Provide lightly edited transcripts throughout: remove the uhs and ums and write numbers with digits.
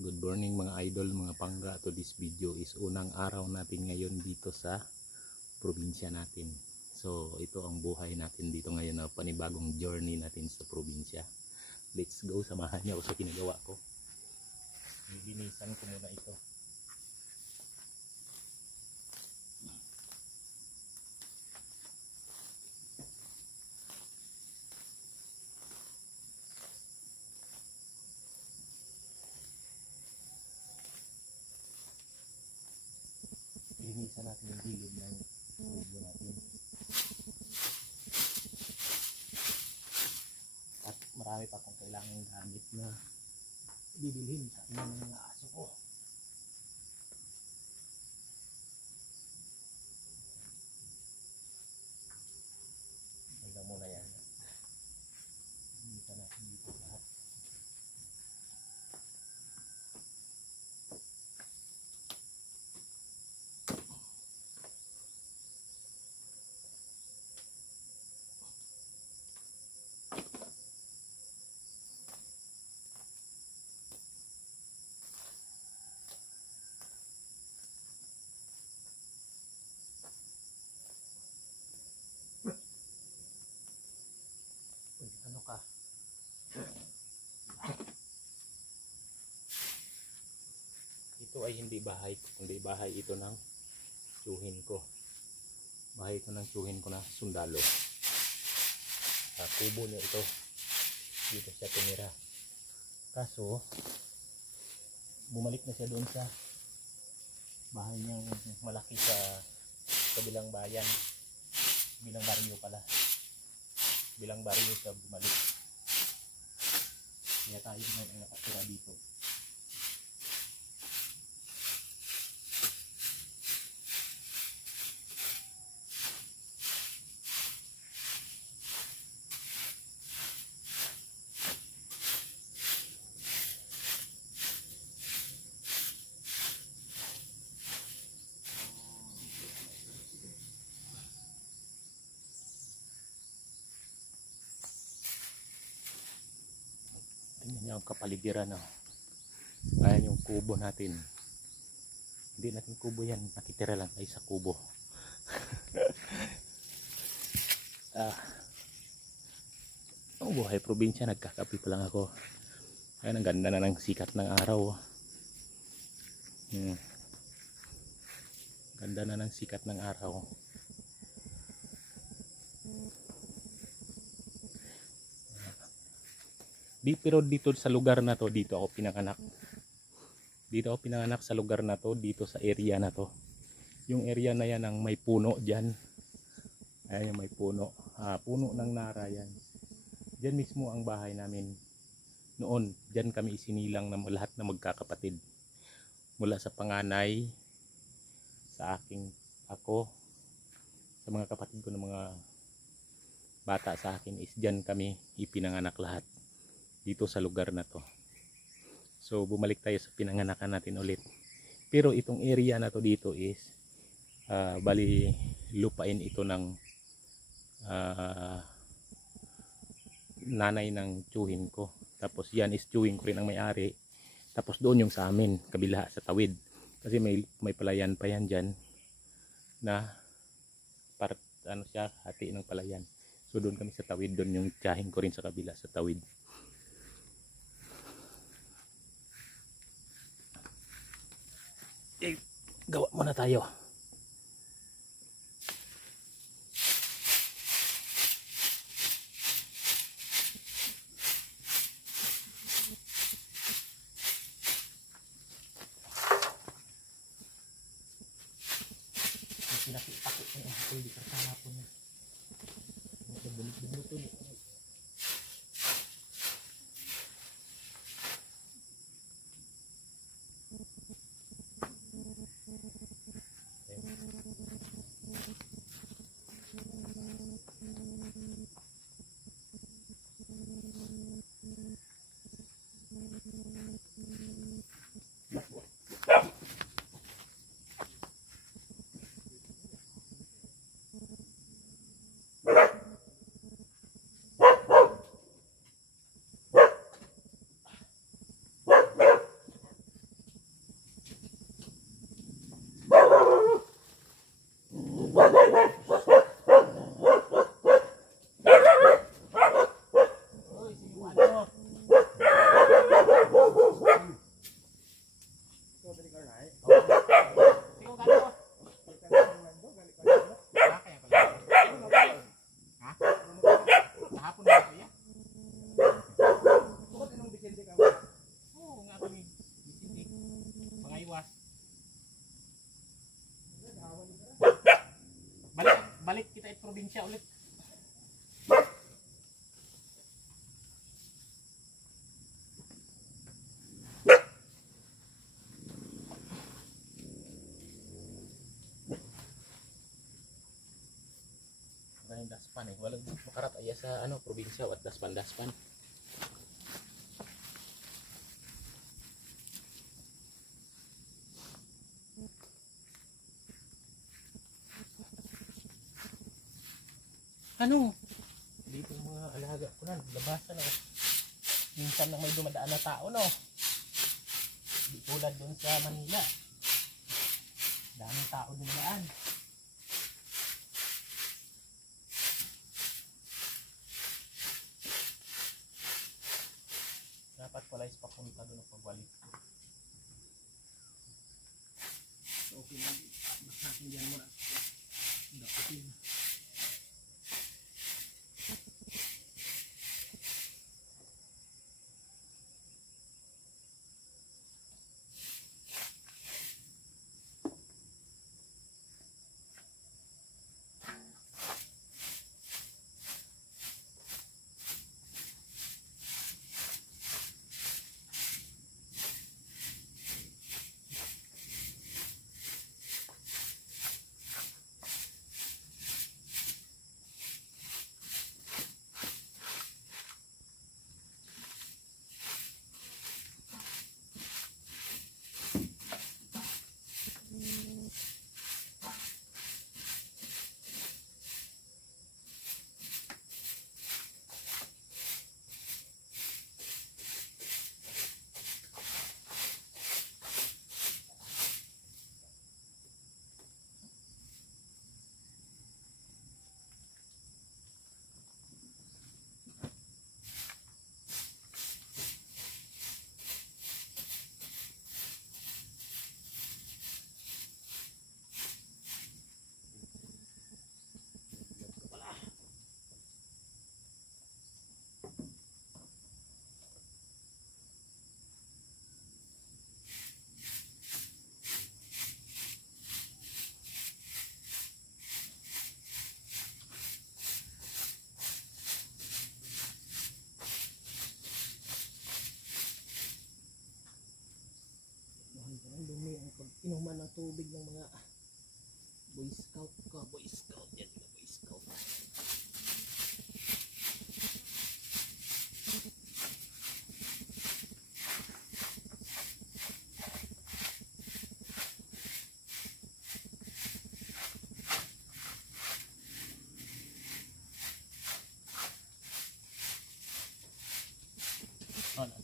Good morning mga idol, mga pangga. To this video is unang araw natin ngayon dito sa probinsya natin. So ito ang buhay natin dito ngayon na panibagong journey natin sa probinsya. Let's go, samahan niyo ako sa ginagawa ko. Nilinisan ko muna ito. Linisan natin yung gilid ng video natin. At marami pa akong kailangang gamit na bibilhin sa mga aso ko. Hanggang muna yan. Linisan natin dito lahat. Ano ka? Ito ay hindi bahay, kundi bahay ito ng tsuhin ko. Bahay ito ng tsuhin ko na sundalo. Sa kubo niya ito. Dito siya tumira. Kaso bumalik na siya doon sa bahay niyang malaki sa kabilang bayan. Bilang baryo pala. Bilang baryo siya bumalik. Kaya tayo ngayon ang nakatira dito. Tingnan niyo ang kapaligiran. Ayan yung kubo natin. Hindi natin kubo yan. Nakitira lang tayo sa kubo. Ang buhay probinsya. Nagkakapi pa lang ako. Ayan, ang ganda na ng sikat ng araw. Ganda na ng sikat ng araw. Pero dito sa lugar na to, dito ako pinanganak. Dito ako pinanganak sa lugar na to, dito sa area na to. Yung area na yan ang may puno dyan. Ayan yung may puno. Puno ng nara yan. Dyan mismo ang bahay namin. Noon, dyan kami isinilang na lahat na magkakapatid. Mula sa panganay, sa ako, sa mga kapatid ko ng mga bata sa akin is dyan kami ipinanganak lahat. Dito sa lugar na to. So bumalik tayo sa pinanganakan natin ulit. Pero itong area na to dito is bali lupain ito ng nanay ng tsuhin ko. Tapos yan is tsuhin ko rin ang may-ari. Tapos doon yung sa amin, kabila sa tawid. Kasi may palayan pa yan dyan na ano siya, hati ng palayan. So doon kami sa tawid, doon yung tsahin ko rin sa kabila sa tawid. Gawa muna tayo. Pinakita ko yung hapon di kasama po na. Bulit-bulit ulit. balik kita probinsya ulit. Yung daspan eh, walang makarat aya sa ano probinsya at daspan. Ano? Dito yung mga alaga ko na, labasan na. Minsan lang may dumadaan na tao, no? Di tulad dun sa Manila. Daming tao dumadaan. Dapat pala is papunta doon ang pagwalit. So, okay lang. Mas natin diyan muna. Dapat yun. Inuman ng tubig ng mga Boy Scout ka, Boy Scout yan, Boy Scout.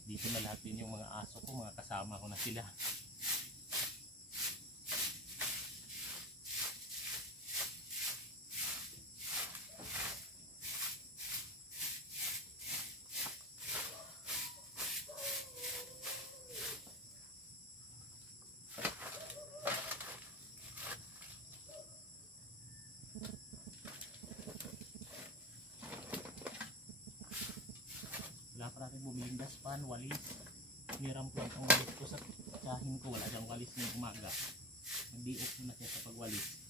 Dito na lahat din yung mga aso ko, mga kasama ko na sila. Wala pa natin bumiling daspan, walis. Hiram ko ang walis ko sa tsahin ko. Wala diyang walis ng umaga. Nagdiok na siya sa pagwalis.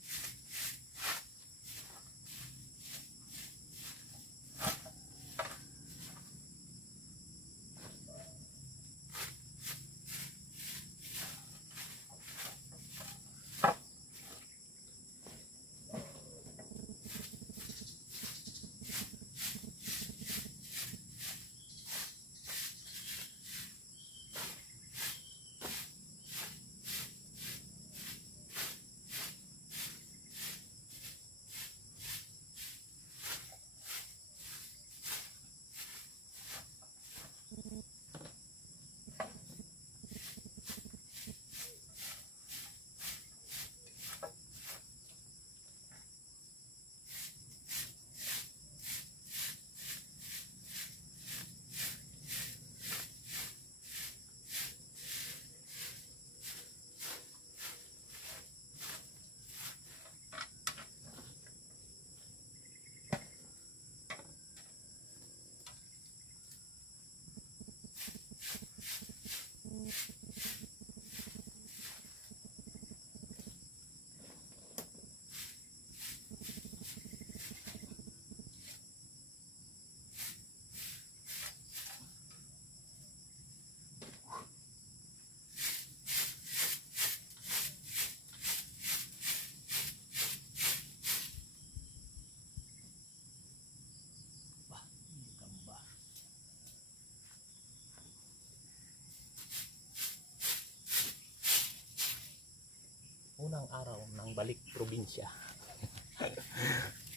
unang araw ng balik probinsya.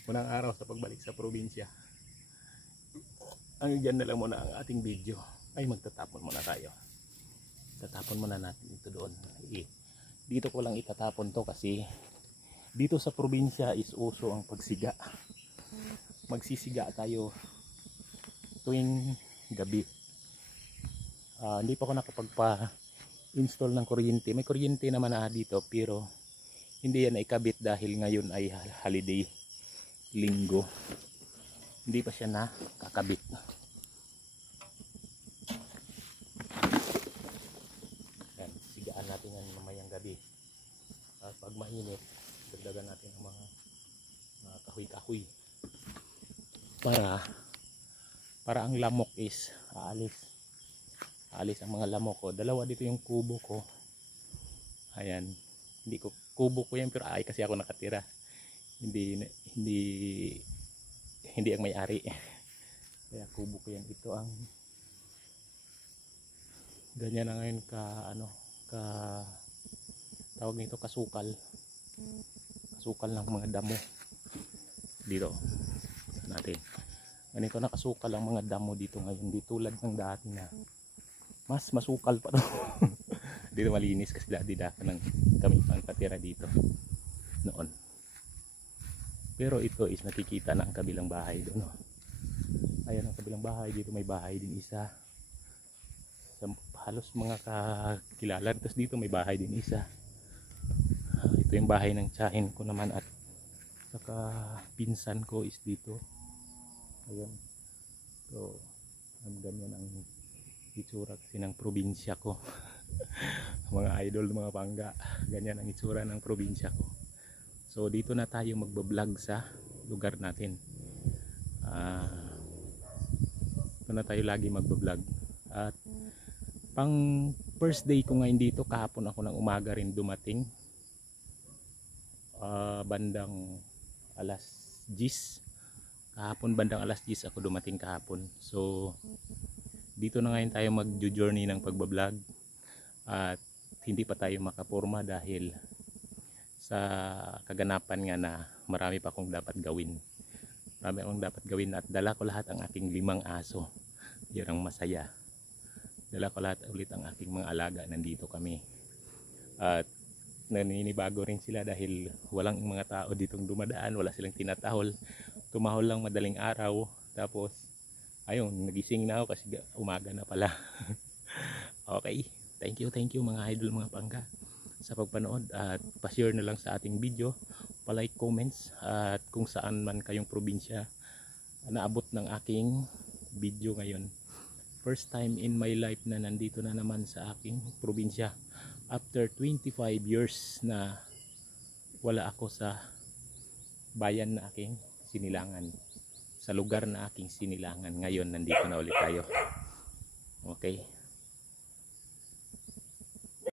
Unang araw sa pagbalik sa probinsya. Hanggang na lang muna ang ating video. Ay, magtatapon muna tayo. Tatapon muna natin ito doon. Dito ko lang itatapon to kasi dito sa probinsya is uso ang pagsiga. Magsisiga tayo tuwing gabi. Hindi pa ako nakapagpa-install ng kuryente. May kuryente naman dito pero hindi yan ikabit dahil ngayon ay holiday, linggo. Hindi pa siya nakakabit. Yan, sigaan natin yan mamayang gabi. At pag mainit, dagdagan natin ang mga kahoy-kahoy para ang lamok is aalis ang mga lamok ko. Dalawa dito yung kubo ko. Ayan, hindi ko kubo ko yan pero kasi ako nakatira. Hindi ang may-ari. Kaya kubo ko yan. Ito ang ganyan na ngayon tawag nito kasukal ng mga damo dito natin. Ganito nakasukal ang mga damo dito ngayon, di tulad ng dati na mas masukal pa dito malinis kasi dati nang kami pang patira dito noon. Pero ito is nakikita na ang kabilang bahay doon. Ayan ang kabilang bahay, dito may bahay din isa. Halos mga kakilala. Tapos dito may bahay din isa. Ito yung bahay ng tiyahin ko naman at saka pinsan ko is dito. Ayan. So, ganyan ang itsura kasi ng probinsya ko. Mga idol, mga pangga. Ganyan ang itsura ng probinsya ko. So, dito na tayo magbablog sa lugar natin. Dito na tayo lagi magbablog. At pang first day ko ngayon dito, kahapon ako ng umaga rin dumating. Bandang alas 10. Kahapon bandang alas 10 ako dumating kahapon. So dito na ngayon tayo mag-journey ng pagbablog. At hindi pa tayo makaporma dahil sa kaganapan nga na marami pa akong dapat gawin. Marami akong dapat gawin at dala ko lahat ang aking 5 aso. Yun ang masaya. Dala ko lahat ulit ang aking mga alaga. Nandito kami. At naninibago rin sila dahil walang mga tao ditong dumadaan. Wala silang tinatahol. Tumahol lang madaling araw. Tapos ayun, nagising na ako kasi umaga na pala. Okay. Thank you mga idol, mga pangga sa pagpanood. At pa-share na lang sa ating video. Pa-like, comments. At kung saan man kayong probinsya naabot ng aking video ngayon. First time in my life na nandito na naman sa aking probinsya. After 25 years na wala ako sa bayan na aking sinilangan, sa lugar na aking sinilangan. Ngayon nandito na ulit tayo. Okay.